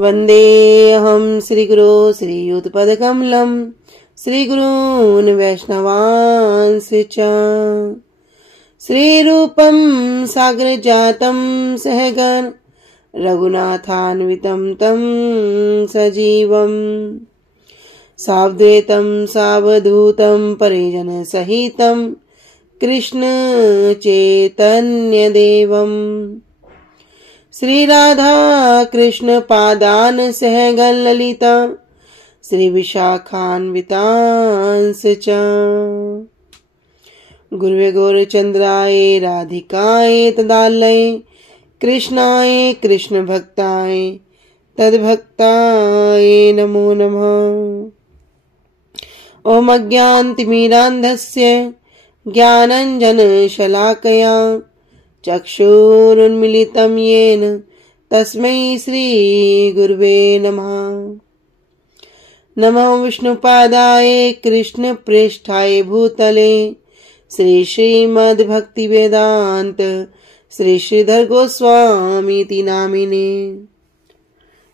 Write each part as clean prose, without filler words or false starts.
वन्देऽहं श्रीगुरो श्रीयुतपदकमलं श्रीगुरून् वैष्णवांश्च च। श्रीरूपं साग्रजातं सहगण रघुनाथान्वितं तं सजीवं सावधूतं सावधूतं परिजनसहितं कृष्ण चैतन्यदेवं श्री राधा कृष्ण पादान सहगण ललिता श्री विशाखान्वितांश्च च। गुरुवे गौरचंद्राय राधिकाय तदालये कृष्णाय कृष्ण भक्ताय तद्भक्ताय नमो नमः। ओम अज्ञानतिमिरान्धस्य ज्ञानाञ्जनशलाकया चक्षुरुन्मीलितं येन तस्मै श्रीगुरुवे नमः। नमो विष्णुपादाय कृष्णप्रेष्ठाय भूतले श्री श्रीमद्भक्तिवेदान्त श्री श्रीधर गोस्वामीति नामिने।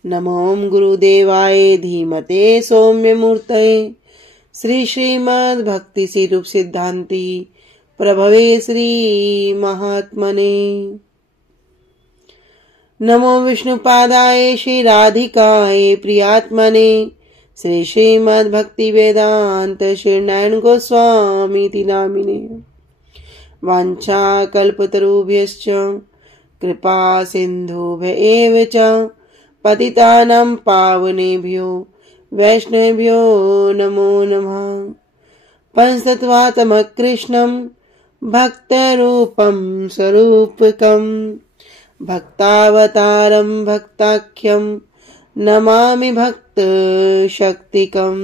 नमो गुरुदेवाय धीमते सौम्यमूर्तये श्री श्रीमद्भक्ति रूप सिद्धांति प्रभवे श्री महात्मने। नमो विष्णुपादाय श्री राधिकाय प्रियात्मने श्री श्रीमद्भक्ति वेदांत श्रीनारायण गोस्वामीति नामिने। वाञ्छा कल्पतरुभ्यश्च कृपा सिन्धुभ्य एव च पतितानां पावनेभ्यो वैष्णवेभ्यो नमो नमः। पंचतत्त्वात्मकं कृष्णं भक्तरूपं स्वरूपकं भक्तावतारं भक्ताख्यं नमामि भक्तशक्तिकम्।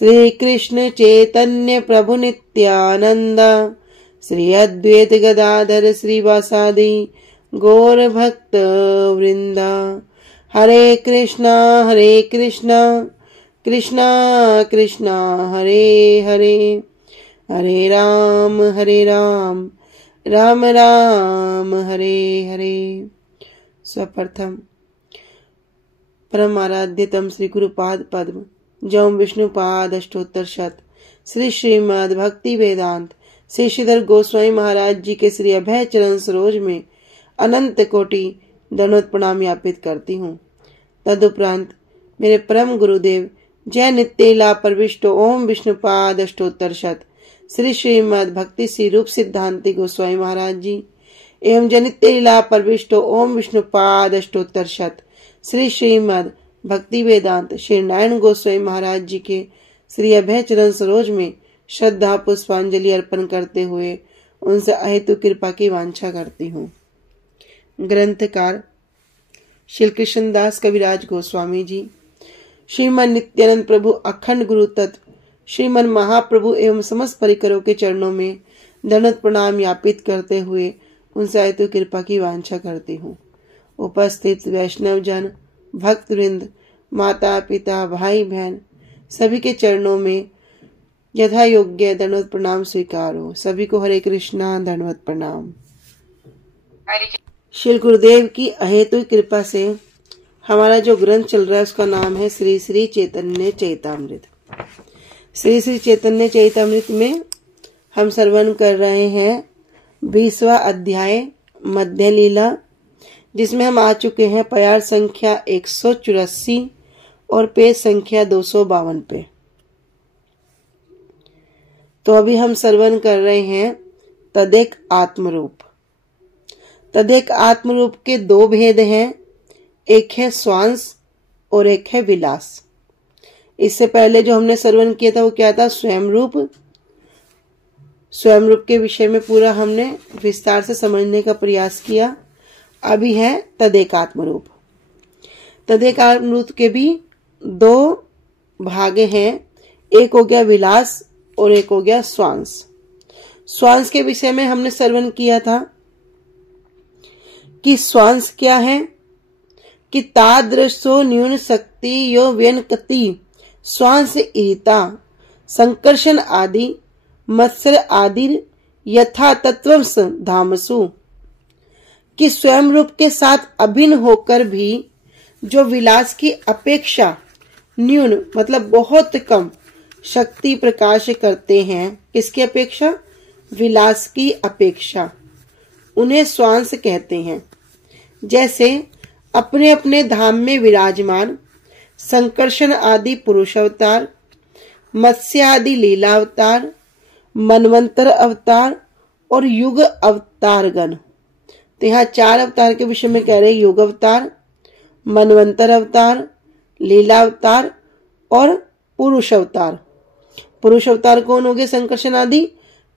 श्री कृष्ण चैतन्य प्रभु नित्यानंद श्री अद्वैत गदाधर श्रीवासादि गौर भक्त वृंदा। हरे कृष्णा कृष्णा कृष्णा हरे हरे, हरे राम राम राम हरे हरे। स्वप्रथम परम आराध्यतम श्री गुरुपाद पद्म जौम विष्णुपाद अष्टोत्तर शत श्री श्रीमद् भक्ति वेदांत श्री श्रीधर गोस्वामी महाराज जी के श्री अभय चरण सरोज में अनंत कोटि दंडवत प्रणाम ज्ञापित करती हूँ। तदुपरांत मेरे परम गुरुदेव जय नित्य परविष्टो ओम विष्णुपाद अष्टोत्तर शत श्री श्रीमद् भक्ति श्री रूप सिद्धांति गोस्वामी महाराज जी एवं जय नित्य परविष्टो ओम विष्णुपाद अष्टोत्तर शत श्री श्रीमद् भक्ति वेदांत श्री नारायण गोस्वामी महाराज जी के श्री अभय चरण सरोज में श्रद्धा पुष्पांजलि अर्पण करते हुए उनसे अहेतु कृपा की वांछा करती हूँ। ग्रंथकार श्री कृष्णदास कविराज गोस्वामी जी, श्रीमन नित्यानंद प्रभु अखंड गुरु तत्व श्रीमन महाप्रभु एवं समस्त परिकरों के चरणों में दंडवत प्रणाम ज्ञापित करते हुए उनसे अहेतु कृपा की वांछा करती हूँ। उपस्थित वैष्णव जन भक्त वृंद माता पिता भाई बहन सभी के चरणों में यथा योग्य दंडवत प्रणाम स्वीकार हो। सभी को हरे कृष्णा दंडवत प्रणाम। श्री गुरुदेव की अहेतु कृपा से हमारा जो ग्रंथ चल रहा है उसका नाम है श्री श्री चैतन्य चैतामृत। श्री श्री चैतन्य चैतामृत में हम श्रवण कर रहे हैं 20वां अध्याय मध्य लीला, जिसमें हम आ चुके हैं प्यार संख्या 184 और पेज संख्या 252 पे। तो अभी हम श्रवण कर रहे हैं तदेक आत्मरूप। तदेक आत्मरूप के दो भेद हैं, एक है स्वांश और एक है विलास। इससे पहले जो हमने श्रवण किया था वो क्या था? स्वयं रूप। स्वयं रूप के विषय में पूरा हमने विस्तार से समझने का प्रयास किया। अभी है तदेकात्म रूप। तदेकात्म रूप के भी दो भाग हैं, एक हो गया विलास और एक हो गया स्वांश। स्वांश के विषय में हमने श्रवण किया था कि स्वांश क्या है कि तादृशो न्यून शक्ति यो व्यनकति स्वांश इरिता संकर्षण आदि मत्सर आदि यथा तत्व धामसु, कि स्वयं रूप के साथ अभिन्न होकर भी जो विलास की अपेक्षा न्यून मतलब बहुत कम शक्ति प्रकाश करते हैं। किसकी अपेक्षा? विलास की अपेक्षा, उन्हें स्वांस कहते हैं। जैसे अपने अपने धाम में विराजमान संकर्षण आदि पुरुष अवतार, मत्स्य आदि लीला अवतार, मनवंतर अवतार और युग अवतार गण। तो यहाँ 4 अवतार के विषय में कह रहे हैं, युग अवतार, मनवंतर अवतार, लीला अवतार और पुरुष अवतार। पुरुष अवतार कौन हो गए? संकर्षण आदि,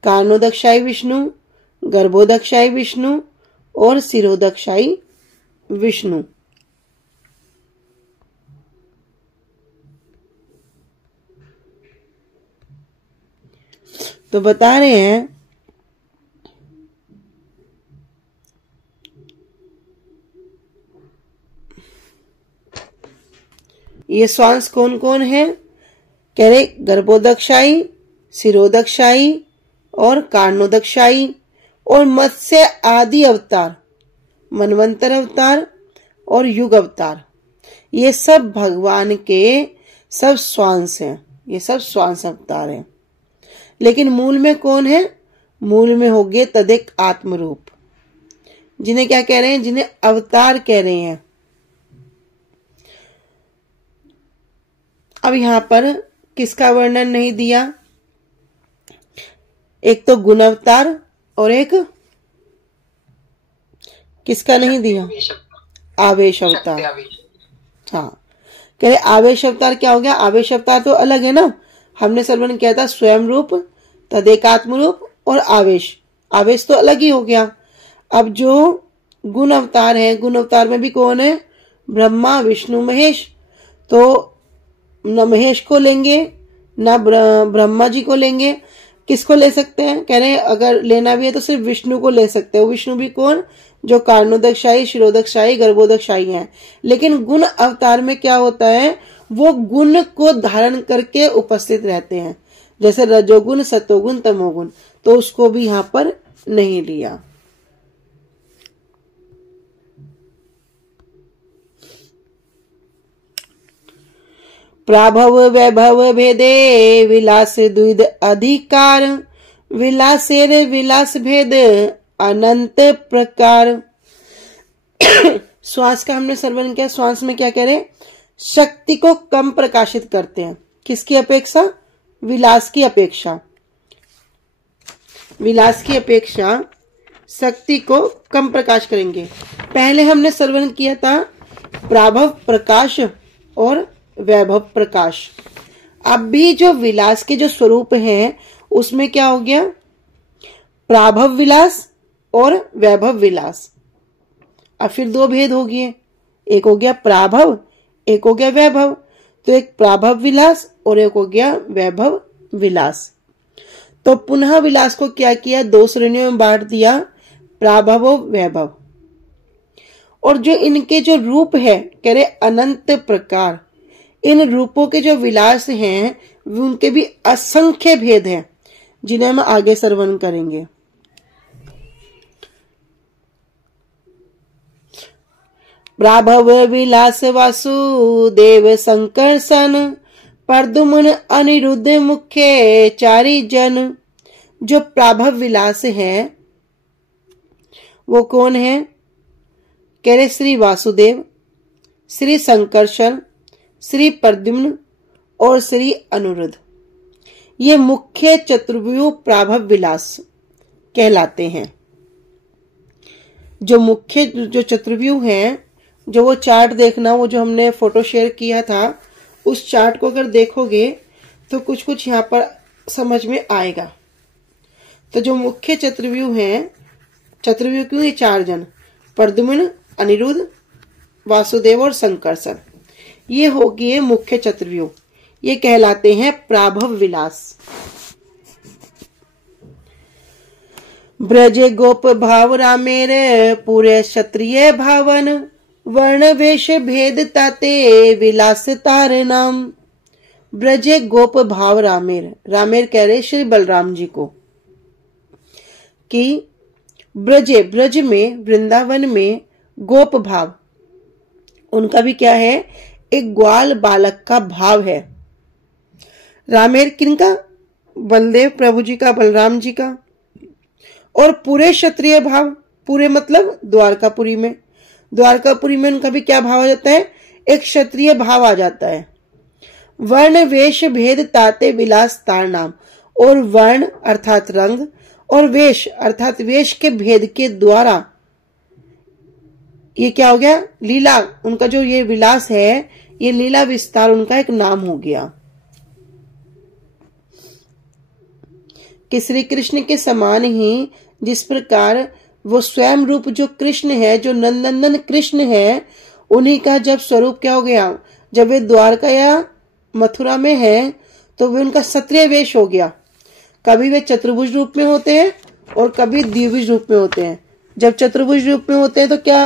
कारणोदकशायी विष्णु, गर्भोदकशायी विष्णु और शिरोदकशायी विष्णु। तो बता रहे हैं ये श्वास कौन कौन है? कह रहे गर्भोदकशायी, शिरोदकशायी और कारणोदकशायी और मत्स्य आदि अवतार, मनवंतर अवतार और युग अवतार। ये सब भगवान के सब श्वास हैं, ये सब श्वास अवतार हैं। लेकिन मूल में कौन है? मूल में हो गए तदेक आत्मरूप, जिन्हें क्या कह रहे हैं? जिन्हें अवतार कह रहे हैं। अब यहां पर किसका वर्णन नहीं दिया? एक तो गुण अवतार और एक किसका नहीं दिया? आवेश अवतार। हाँ, कह रहे आवेश अवतार क्या हो गया? आवेश अवतार तो अलग है ना, हमने सर्वण किया था स्वयं रूप, तदेकात्म रूप और आवेश। आवेश तो अलग ही हो गया। अब जो गुण अवतार है, गुण अवतार में भी कौन है? ब्रह्मा, विष्णु, महेश। तो न महेश को लेंगे न ब्रह्मा जी को लेंगे, किसको ले सकते हैं? कह रहे हैं अगर लेना भी है तो सिर्फ विष्णु को ले सकते हो। विष्णु भी कौन? जो कारणोदकशायी, शिरोदकशायी, गर्भोदकशायी हैं। लेकिन गुण अवतार में क्या होता है? वो गुण को धारण करके उपस्थित रहते हैं, जैसे रजोगुण, सतोगुण, तमोगुण। तो उसको भी यहां पर नहीं लिया। प्राभव वैभव भेदे विलास द्विध अधिकार, विलासेर विलास भेद अनंत प्रकार। श्वास का हमने सर्वण किया। श्वास में क्या कह रहे? शक्ति को कम प्रकाशित करते हैं। किसकी अपेक्षा? विलास की अपेक्षा। विलास की अपेक्षा शक्ति को कम प्रकाश करेंगे। पहले हमने सर्वण किया था प्राभव प्रकाश और वैभव प्रकाश। अब भी जो विलास के जो स्वरूप हैं उसमें क्या हो गया? प्राभव विलास और वैभव विलास। अब फिर 2 भेद हो गए, एक हो गया प्राभव, एक हो गया वैभव। तो एक प्राभव विलास और एक हो गया वैभव विलास। तो पुनः विलास को क्या किया? 2 श्रेणियों में बांट दिया, प्राभव और वैभव। और जो इनके जो रूप है, कह रहे अनंत प्रकार। इन रूपों के जो विलास हैं उनके भी असंख्य भेद हैं, जिन्हें हम आगे श्रवण करेंगे। प्राभव विलास वासुदेव संकर्षण, प्रद्युम्न अनिरुद्ध मुख्य चारि जन। जो प्राभव विलास है वो कौन है? कह रहे श्री वासुदेव, श्री संकर्षण, श्री प्रद्युम्न और श्री अनिरुद्ध। ये मुख्य चतुर्व्यूह प्राभव विलास कहलाते हैं। जो मुख्य जो चतुर्व्यूह हैं, जो वो चार्ट देखना, वो जो हमने फोटो शेयर किया था, उस चार्ट को अगर देखोगे तो कुछ कुछ यहाँ पर समझ में आएगा। तो जो मुख्य चतुर्व्यूह हैं, चतुर्व्यूह क्यों? ये 4 जन, प्रद्युम्न, अनिरुद्ध, वासुदेव और संकर्षण। ये हो गए मुख्य चतुर्व्यूह, ये कहलाते हैं प्राभव विलास। ब्रज गोप भाव रामेर, पूरे क्षत्रिय भावन, वर्ण वेश भेद ताते विलास तार नाम। ब्रज गोप भाव रामेर, रामेर कह रहे श्री बलराम जी को, कि ब्रज में, वृंदावन में गोप भाव, उनका भी क्या है, एक ग्वाल बालक का भाव है। रामेर किनका, बलदेव प्रभु जी का, बलराम जी का। और पूरे क्षत्रिय भाव, पूरे मतलब द्वारकापुरी में, द्वारकापुरी में उनका भी क्या भाव आ जाता है, एक क्षत्रिय भाव आ जाता है। वर्ण वेश भेद ताते विलास तार नाम, और वर्ण अर्थात रंग और वेश अर्थात वेश के भेद के द्वारा ये क्या हो गया, लीला, उनका जो ये विलास है, ये लीला विस्तार उनका एक नाम हो गया। कि श्री कृष्ण के समान ही जिस प्रकार वो स्वयं रूप जो कृष्ण है, जो नंदनंदन कृष्ण है, उन्हीं का जब स्वरूप क्या हो गया, जब वे द्वारका या मथुरा में है तो वे उनका क्षत्रिय वेश हो गया। कभी वे चतुर्भुज रूप में होते हैं और कभी द्विभुज रूप में होते हैं। जब चतुर्भुज रूप में होते हैं तो क्या,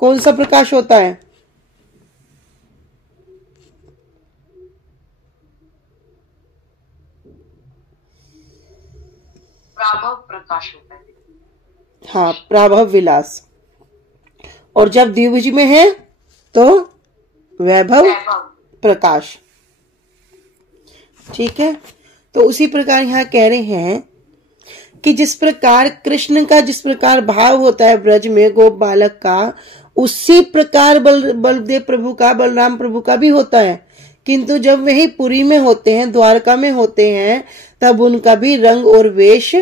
कौन सा प्रकाश होता है, प्राभव प्रकाश होता है। हाँ, प्राभव विलास। और जब द्विभुज में है तो वैभव प्रकाश। ठीक है, तो उसी प्रकार यहाँ कह रहे हैं कि जिस प्रकार कृष्ण का जिस प्रकार भाव होता है ब्रज में गोप बालक का, उसी प्रकार बलदेव प्रभु का, बलराम प्रभु का भी होता है। किंतु जब वही पुरी में होते हैं, द्वारका में होते हैं, तब उनका भी रंग और वेश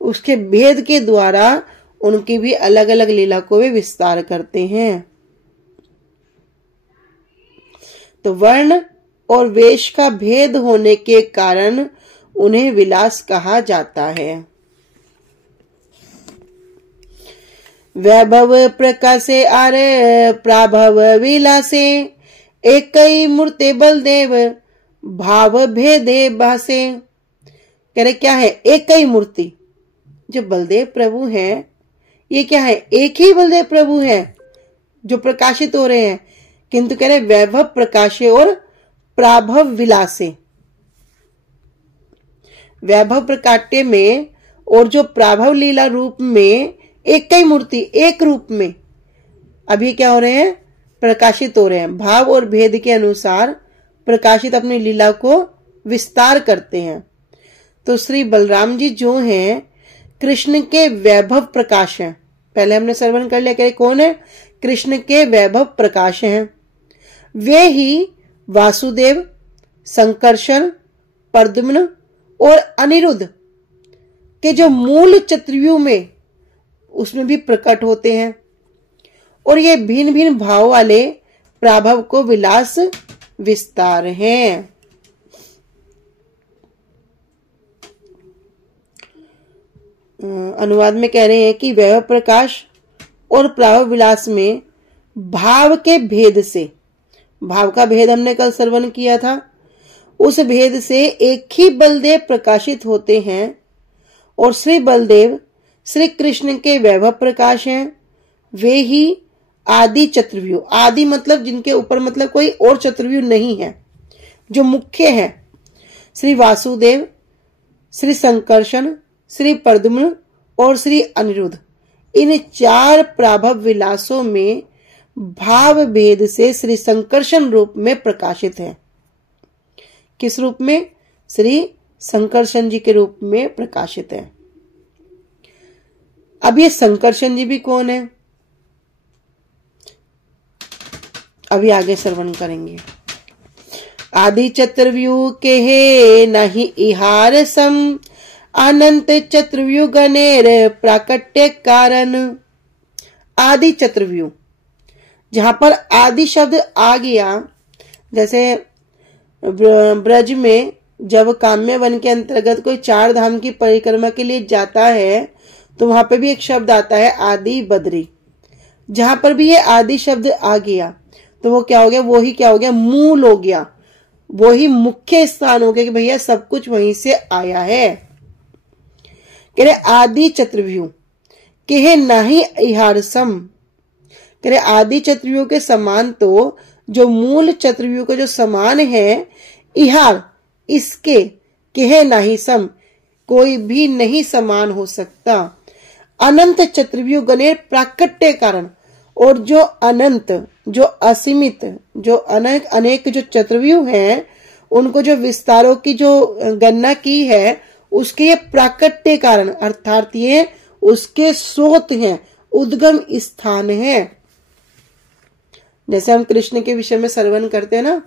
उसके भेद के द्वारा उनकी भी अलग अलग लीला को वे विस्तार करते हैं। तो वर्ण और वेश का भेद होने के कारण उन्हें विलास कहा जाता है। वैभव प्रकाशे आरे प्राभव विलासे, एक ही मूर्ति बलदेव भाव भेदे भासे। कह रहे क्या है, एक ही मूर्ति जो बलदेव प्रभु हैं, ये क्या है, एक ही बलदेव प्रभु हैं जो प्रकाशित हो रहे हैं। किंतु कह रहे वैभव प्रकाशे और प्राभव विलासे, वैभव प्रकाट्य में और जो प्राभव लीला रूप में एक ही मूर्ति, एक रूप में अभी क्या हो रहे हैं, प्रकाशित हो रहे हैं। भाव और भेद के अनुसार प्रकाशित अपनी लीला को विस्तार करते हैं। तो श्री बलराम जी जो हैं कृष्ण के वैभव प्रकाश हैं। पहले हमने श्रवण कर लिया, कौन है, कृष्ण के वैभव प्रकाश हैं। वे ही वासुदेव, संकर्षण, प्रद्युम्न और अनिरुद्ध के जो मूल चतुर्व्यूह में उसमें भी प्रकट होते हैं। और ये भिन्न भिन्न भाव वाले प्राभव को विलास विस्तार हैं। अनुवाद में कह रहे हैं कि वैभव प्रकाश और प्राभव विलास में भाव के भेद से, भाव का भेद हमने कल श्रवण किया था, उस भेद से एक ही बलदेव प्रकाशित होते हैं। और श्री बलदेव श्री कृष्ण के वैभव प्रकाश हैं। वे ही आदि चतुर्व्यूह, आदि मतलब जिनके ऊपर मतलब कोई और चतुर्व्यूह नहीं है, जो मुख्य है। श्री वासुदेव, श्री संकर्षण, श्री प्रद्युम्न और श्री अनिरुद्ध, इन चार प्राभव विलासों में भाव भेद से श्री संकर्षण रूप में प्रकाशित है। किस रूप में, श्री संकर्षण जी के रूप में प्रकाशित है। अब ये संकर्षण जी भी कौन है, अभी आगे श्रवण करेंगे। आदि चतुर्व्यूह के हे नहीं इहार सम, अनंत चतुर्व्यूह गणेर प्राकट्य कारण। आदि चतुर्व्यूह, जहां पर आदि शब्द आ गया, जैसे ब्रज में जब काम्य वन के अंतर्गत कोई चार धाम की परिक्रमा के लिए जाता है तो वहां पे भी एक शब्द आता है आदि बद्री। जहां पर भी ये आदि शब्द आ गया तो वो क्या हो गया, वो ही क्या हो गया, मूल हो गया, वो ही मुख्य स्थान हो गया कि भैया सब कुछ वहीं से आया है। कह रहे आदि चतुर्व्यूह के है नहीं इहार सम, कह रहे आदि चतुर्व्यूह के समान तो जो मूल चतुर्व्यूह के जो समान है, इहार इसके के है नहीं सम, कोई भी नहीं समान हो सकता। अनंत चतुर्व्यूह गणेर प्राकट्य कारण, और जो अनंत जो असीमित, जो अनेक अनेक जो चतुर्व्यूह हैं, उनको जो विस्तारों की जो गणना की है, उसके ये प्राकट्य कारण अर्थात ये उसके स्रोत हैं, उद्गम स्थान है। जैसे हम कृष्ण के विषय में श्रवण करते हैं ना,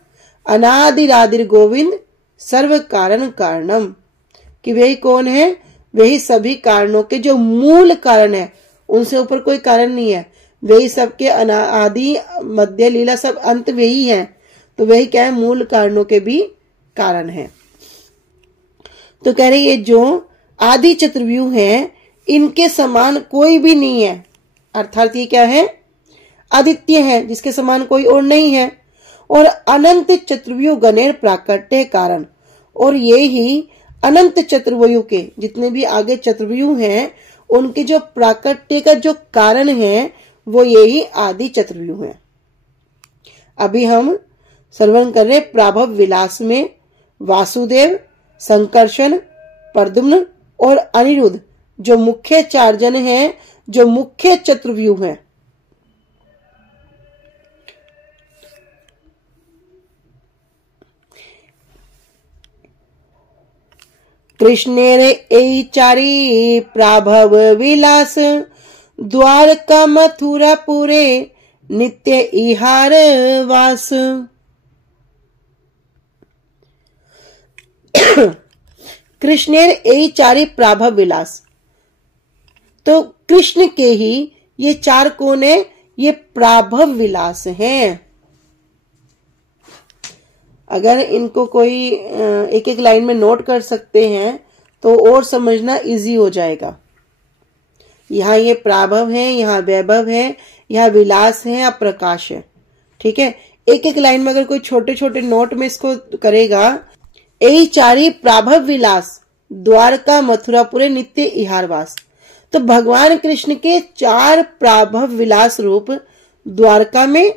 अनादिरादिर गोविंद सर्व कारण कारणम, कि वही कौन है, वही सभी कारणों के जो मूल कारण है, उनसे ऊपर कोई कारण नहीं है, वही सबके आदि मध्य लीला सब अंत वही है। तो वही क्या है, मूल कारणों के भी कारण है। तो कह रहे ये जो आदि चतुर्व्यूह है, इनके समान कोई भी नहीं है। अर्थात ये क्या है, आदित्य है, जिसके समान कोई और नहीं है। और अनंत चतुर्व्यूह गणेर प्राकट्य कारण, और ये ही अनंत चतुर्व्यूह के जितने भी आगे चतुर्व्यूह हैं, उनके जो प्राकट्य का जो कारण है, वो यही आदि चतुर्व्यूह है। अभी हम श्रवण कर रहे प्राभव विलास में वासुदेव, संकर्षण, प्रद्युम्न और अनिरुद्ध जो मुख्य चार जन हैं, जो मुख्य चतुर्व्यूह हैं। कृष्णेरे एई चारी प्राभव विलास, द्वारका मथुरा पुरे नित्य इहार वास। कृष्णेर एई चारी प्राभव विलास, तो कृष्ण के ही ये चार कौन है, ये प्राभव विलास हैं। अगर इनको कोई एक एक लाइन में नोट कर सकते हैं तो और समझना इजी हो जाएगा। यहाँ ये प्राभव है, यहाँ वैभव है, यहाँ विलास है, यहाँ प्रकाश है। ठीक है, एक एक लाइन में अगर कोई छोटे छोटे नोट में इसको करेगा, यही चारी प्राभव विलास, द्वारका मथुरापुरे नित्य इहारवास। तो भगवान कृष्ण के चार प्राभव विलास रूप द्वारका में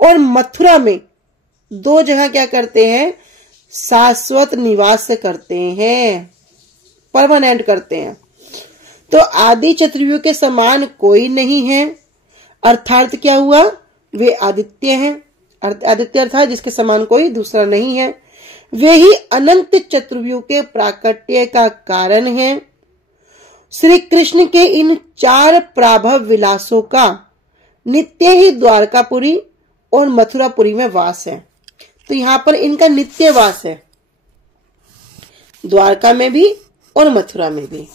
और मथुरा में दो जगह क्या करते हैं, शाश्वत निवास करते हैं, परमानेंट करते हैं। तो आदि चतुर्व्यूह के समान कोई नहीं है, अर्थात क्या हुआ, वे आदित्य हैं। आदित्य अर्थात जिसके समान कोई दूसरा नहीं है। वे ही अनंत चतुर्व्यूह के प्राकट्य का कारण है। श्री कृष्ण के इन चार प्राभव विलासों का नित्य ही द्वारकापुरी और मथुरापुरी में वास है। तो यहां पर इनका नित्य वास है, द्वारका में भी और मथुरा में भी।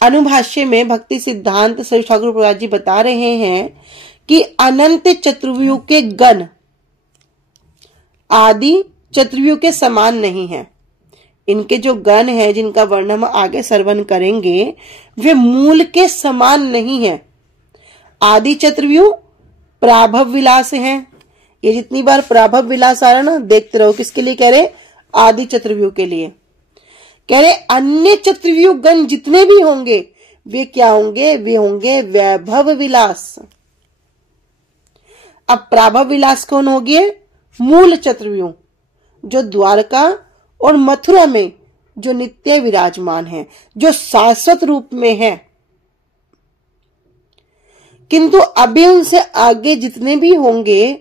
अनुभाष्य में भक्ति सिद्धांत श्री ठाकुर प्रसाद जी बता रहे हैं कि अनंत चतुर्व्यूह के गण आदि चतुर्व्यूह के समान नहीं है। इनके जो गण है, जिनका वर्णन हम आगे श्रवण करेंगे, वे मूल के समान नहीं है। आदि चतुर्व्यूह प्राभव विलास है। ये जितनी बार प्राभव विलास आ रहा ना, देखते रहो, किसके लिए कह रहे, आदि चतुर्व्यूह के लिए कह रहे। अन्य चतुर्व्यूह गण जितने भी होंगे वे क्या होंगे, वे होंगे वैभव विलास। अब प्राभव विलास कौन हो गए, मूल चतुर्व्यूह जो द्वारका और मथुरा में जो नित्य विराजमान है, जो शाश्वत रूप में है। किंतु अभी उनसे आगे जितने भी होंगे,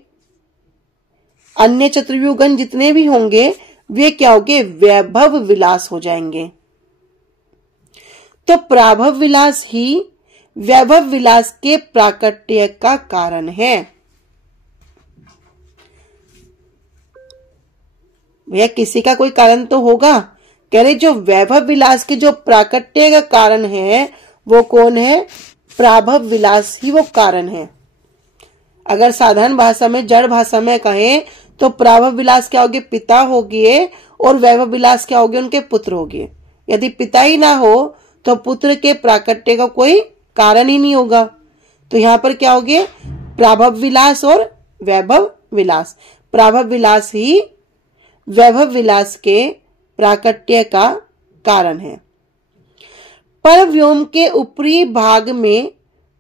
अन्य चतुर्व्यूह गण जितने भी होंगे, वे क्या होंगे, वैभव विलास हो जाएंगे। तो प्राभव विलास ही वैभव विलास के प्राकट्य का कारण है। भैया किसी का कोई कारण तो होगा, कह रहे जो वैभव विलास के जो प्राकट्य का कारण है वो कौन है, प्राभव विलास ही वो कारण है। अगर साधारण भाषा में, जड़ भाषा में कहें तो प्राभव विलास क्या होगे, पिता हो गए, और वैभव विलास क्या होगे, उनके पुत्र हो गए। यदि पिता ही ना हो तो पुत्र के प्राकट्य का कोई कारण ही नहीं होगा। तो यहाँ पर क्या हो गए, प्राभव विलास और वैभव विलास। प्राभव विलास ही वैभव विलास के प्राकट्य का कारण है। पर व्योम के ऊपरी भाग में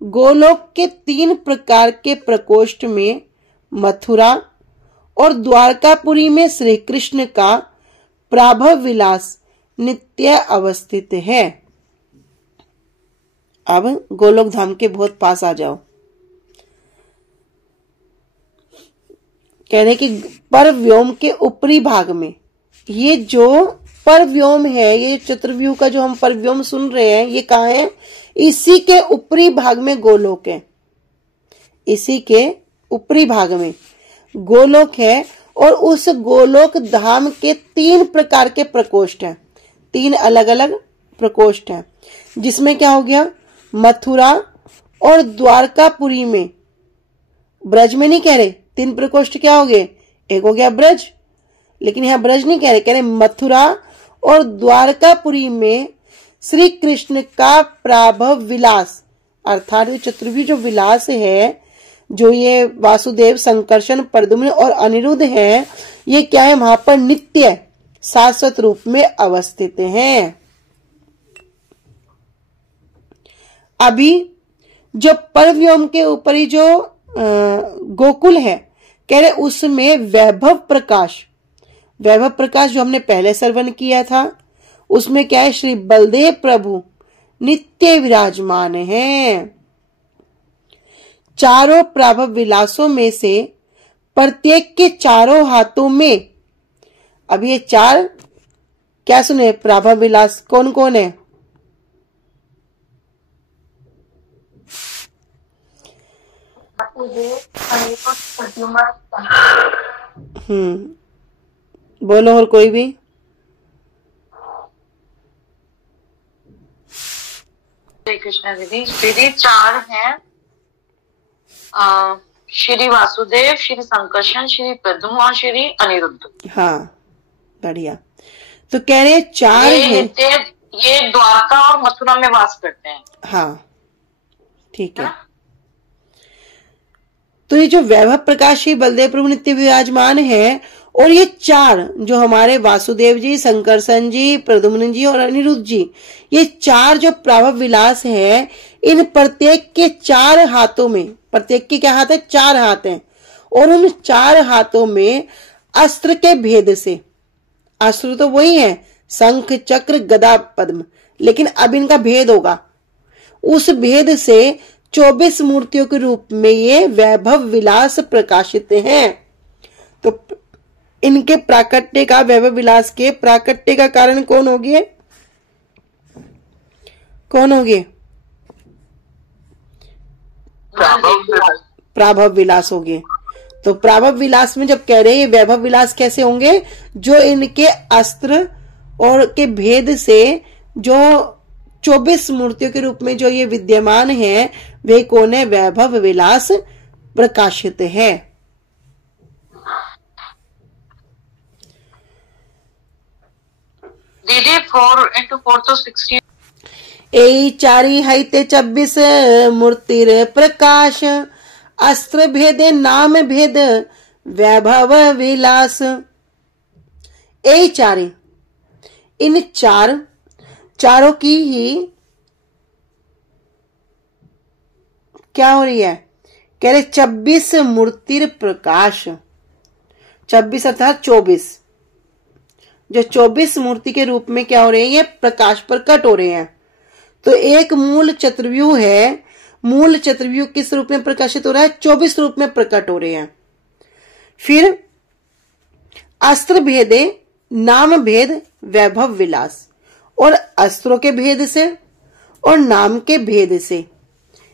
गोलोक के 3 प्रकार के प्रकोष्ठ में मथुरा और द्वारकापुरी में श्री कृष्ण का प्राभव विलास नित्य अवस्थित है। अब गोलोक धाम के बहुत पास आ जाओ। कहने कि पर व्योम के ऊपरी भाग में, ये जो पर व्योम है, ये चतुर्व्यूह का जो हम पर व्योम सुन रहे हैं, ये कहाँ है? इसी के ऊपरी भाग में गोलोक है। इसी के ऊपरी भाग में गोलोक है और उस गोलोक धाम के 3 प्रकार के प्रकोष्ठ हैं, 3 अलग अलग प्रकोष्ठ हैं, जिसमें क्या हो गया? मथुरा और द्वारकापुरी में, ब्रज में नहीं कह रहे, 3 प्रकोष्ठ क्या हो गए? एक हो गया ब्रज, लेकिन यहां ब्रज नहीं कह रहे, कह रहे मथुरा और द्वारकापुरी में श्री कृष्ण का प्राभव विलास, अर्थात चतुर्व्यूह जो विलास है, जो ये वासुदेव, संकर्षण, प्रद्युम्न और अनिरुद्ध है, ये क्या है? वहां पर नित्य शाश्वत रूप में अवस्थित हैं। अभी जो परव्योम के ऊपरी जो गोकुल है, कह रहे उसमें वैभव प्रकाश, वैभव प्रकाश जो हमने पहले श्रवण किया था, उसमें क्या है? श्री बलदेव प्रभु नित्य विराजमान हैं। चारों प्राभव विलासों में से प्रत्येक के चारों हाथों में, अब ये 4 क्या सुने? प्राभव विलास कौन कौन है? बोलो और कोई भी। श्री कृष्ण दीदी, दीदी 4 हैं, श्री वासुदेव, श्री संकर्षण, श्री प्रद्युम्न और श्री अनिरुद्ध। हाँ, बढ़िया। तो कह रहे 4 हैं। ये द्वारका और मथुरा में वास करते हैं। हाँ, ठीक है। तो ये जो वैभव प्रकाश श्री बलदेव प्रभु नित्य विराजमान है, और ये 4 जो हमारे वासुदेव जी, संकर्षण जी, प्रद्युम्न जी और अनिरुद्ध जी, ये 4 जो प्राभव विलास है, इन प्रत्येक के 4 हाथों में, प्रत्येक के क्या हाथ है? 4 हाथ हैं, और उन 4 हाथों में अस्त्र के भेद से, अस्त्र तो वही है, शंख, चक्र, गदा, पद्म, लेकिन अब इनका भेद होगा। उस भेद से 24 मूर्तियों के रूप में ये वैभव विलास प्रकाशित हैं। तो इनके प्राकट्य का, वैभव विलास के प्राकट्य का कारण कौन हो गए? कौन हो गए? प्राभव विलास हो गए। तो प्राभव विलास में जब कह रहे हैं ये वैभव विलास कैसे होंगे? जो इनके अस्त्र और के भेद से जो 24 मूर्तियों के रूप में जो ये विद्यमान है, वे कौन है? वैभव विलास प्रकाशित है। दीदी 4 into 4 तो 60। ए 4 हैते 26 मूर्तिर प्रकाश, अस्त्र भेद नाम भेद वैभव विलास। ए 4, इन चारों की ही क्या हो रही है? कह रहे 26 मूर्तिर प्रकाश, 26 अर्थात 24, जो 24 मूर्ति के रूप में क्या हो रहे हैं? ये प्रकाश प्रकट हो रहे हैं। तो एक मूल चतुर्व्यूह है, मूल चतुर्व्यूह किस रूप में प्रकाशित हो रहा है? 24 रूप में प्रकट हो रहे हैं। फिर अस्त्र भेदे नाम भेद वैभव विलास, और अस्त्रों के भेद से और नाम के भेद से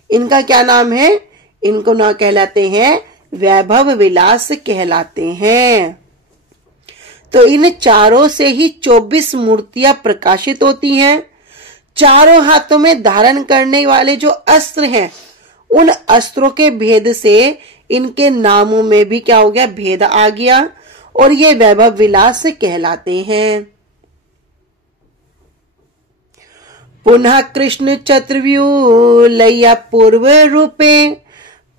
इनका क्या नाम है? इनको ना कहलाते हैं वैभव विलास कहलाते हैं। तो इन चारों से ही 24 मूर्तियां प्रकाशित होती हैं। चारों हाथों में धारण करने वाले जो अस्त्र हैं, उन अस्त्रों के भेद से इनके नामों में भी क्या हो गया? भेद आ गया, और ये वैभव विलास कहलाते हैं। पुनः कृष्ण चतुर्व्यूह लैया पूर्व रूपे,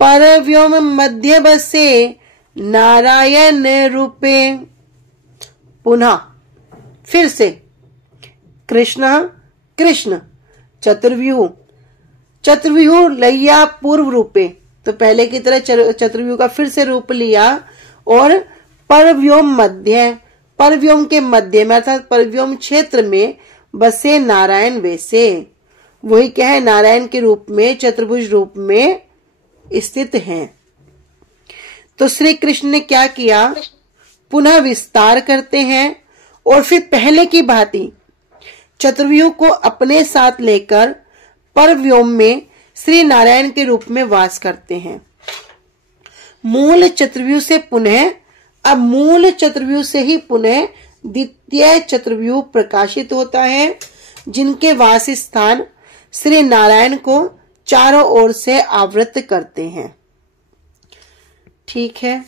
पर व्योम मध्य बसे नारायण रूपे। पुनः फिर से कृष्ण चतुर्व्यूह लैया पूर्व रूपे, तो पहले की तरह चतुर्व्यूह का फिर से रूप लिया, और परव्योम मध्य, परव्योम के मध्य में अर्थात परव्योम क्षेत्र में बसे नारायण वैसे, वही क्या है? नारायण के रूप में, चतुर्भुज रूप में स्थित हैं। तो श्री कृष्ण ने क्या किया, पुनः विस्तार करते हैं और फिर पहले की भांति चतुर्व्यूह को अपने साथ लेकर परव्योम में श्री नारायण के रूप में वास करते हैं। मूल चतुर्व्यूह से पुनः द्वितीय चतुर्व्यूह प्रकाशित होता है, जिनके वास स्थान श्री नारायण को चारों ओर से आवृत करते हैं। ठीक है,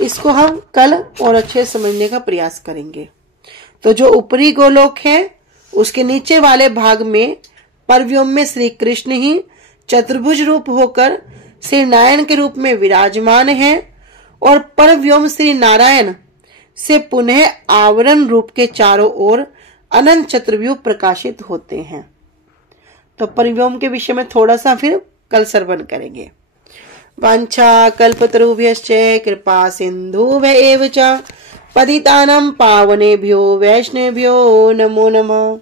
इसको हम कल और अच्छे समझने का प्रयास करेंगे। तो जो ऊपरी गोलोक है उसके नीचे वाले भाग में परव्योम में श्री कृष्ण ही चतुर्भुज रूप होकर श्री नारायण के रूप में विराजमान है और परव्योम श्री नारायण से पुनः आवरण रूप के चारों ओर अनंत चतुर्व्यूह प्रकाशित होते हैं। तो परव्योम के विषय में थोड़ा सा फिर कल श्रवण करेंगे। वांछा कल्पतरुभ्यश्च कृपा सिन्धुभ्य च पतितानां पावनेभ्यो वैष्णवेभ्यो नमो नमः।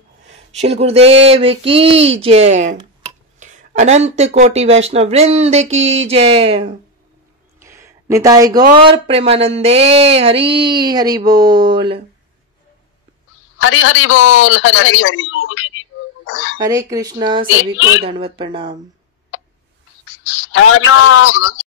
श्री गुरुदेव की जय। अनंत कोटि वैष्णव वृंद की जय। निताय गौर प्रेमानंदे। हरि हरि बोल। हरि हरि बोल। हरि हरि हरे कृष्णा। सभी को दंडवत प्रणाम। हेलो।